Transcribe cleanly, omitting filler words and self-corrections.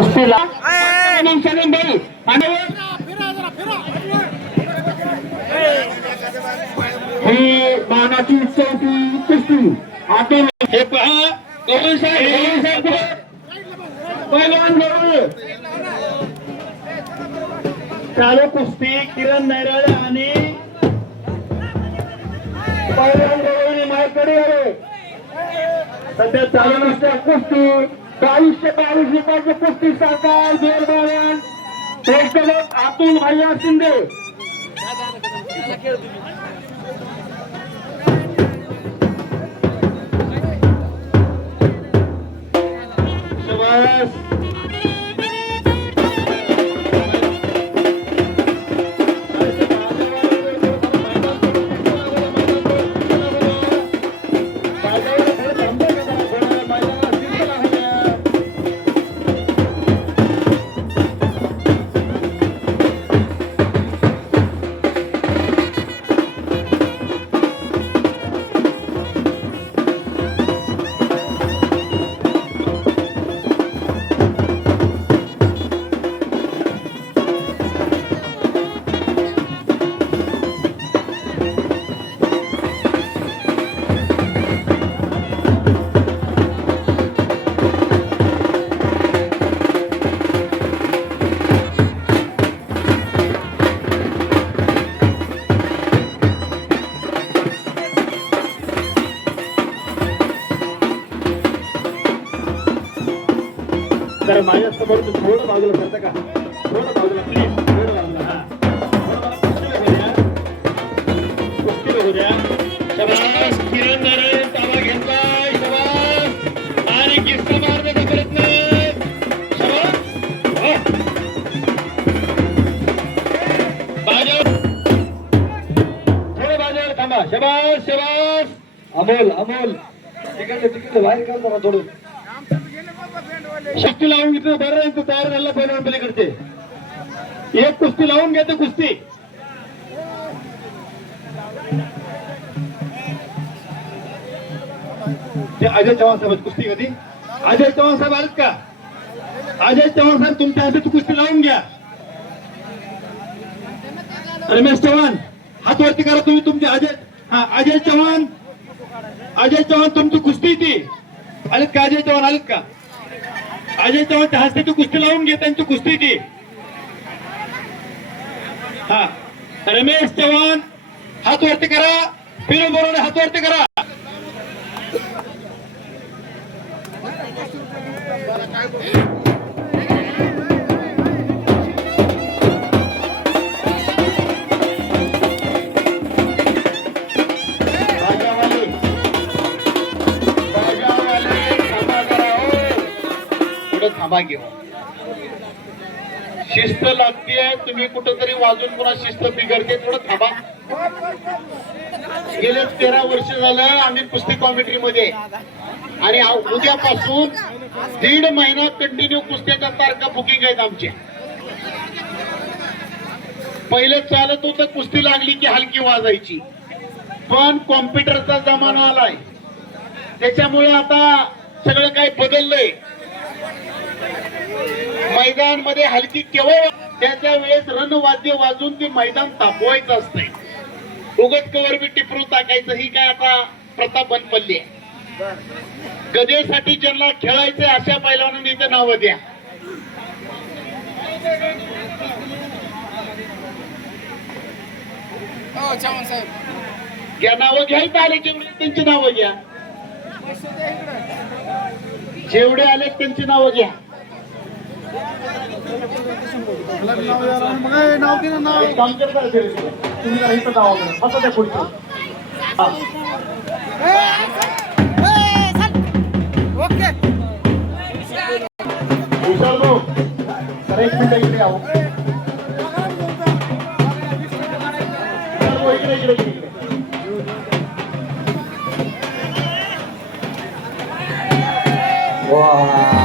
कुस्तीला सलीम भाई आणि ही मानाची चौथी कुस्ती आता हे पहा पहिलवान बरोबर चालू कुस्ती किरण नैराळे आणि पहिलवान बरोबर माझ्याकडे आले सध्या चालू नसत्या कुस्ती 2222 रुपयाची कुस्ती सरकार बेरबावन प्रेक्षक अतुल भैया शिंदे शाबास तर माझ्या समोर थोडं बाजूला करता का थोडं बाजूला प्लीज थोडं बाजूला हा कुस्ती बघू द्या शाबास किरण नारायण ताबा घेतलाय शाबास आणि किस्सा मारण्याचा प्रयत्न शाबास बाजू थोडं बाजूला थांबा शाबास शाबास अमोल तिकडे बाहेर काढ जरा थोडं शक्ती लावून घेतलं बरं नाही तू तयार झाला पहिलवान पलीकडचे एक कुस्ती लावून घेते कुस्ती अजय चव्हाण साहेब कुस्ती कधी अजय चव्हाण साहेब आलेत का अजय चव्हाण साहेब तुमच्या हाती कुस्ती लावून घ्या रमेश चव्हाण हात वरती करा तुम्ही तुमचे अजय चव्हाण तुमची कुस्ती ती आलेत का अजय चव्हाण आलेत का अजय चव्हाण हस्ते तू कुस्ती लावून घे त्यांची कुस्ती ती हा रमेश चव्हाण हात वरती करा फिरून बरोबर हात वरती करा थांबा घेऊ शिस्त लागते तुम्ही कुठंतरी वाजून पुन्हा शिस्त बिघडते थोडं थांबा गेले 13 वर्ष झालं आम्ही कुस्ती कॉमेंट्री मध्ये आणि उद्यापासून 1.5 महिना कंटिन्यू कुस्त्याच्या तारखा बुकिंग आहेत आमच्या पहिले चालत होतं कुस्ती लागली की हलकी वाजायची पण कॉम्प्युटरचा जमाना आलाय त्याच्यामुळे आता सगळं काही बदललंय मैदान मध्ये हलकी केवळ त्या वेळेस रणवाद्य वाजून ते मैदान तापवायचं असतंय उगत कवर बी टिपरू टाकायचं ही काय आता प्रथा बंद पडली आहे गदेसाठी ज्यांना खेळायचंय अशा पैलवानांनी इथं नावं द्या घ्या नावं घ्यायचं आले जेवढे त्यांची नावं घ्या जेवढे आले त्यांची नावं घ्या काम करता तुम्ही इथं नाव आता त्या पुढचं ओके विचारलो तर 1 मिनिट इकडे आहो इकडे वा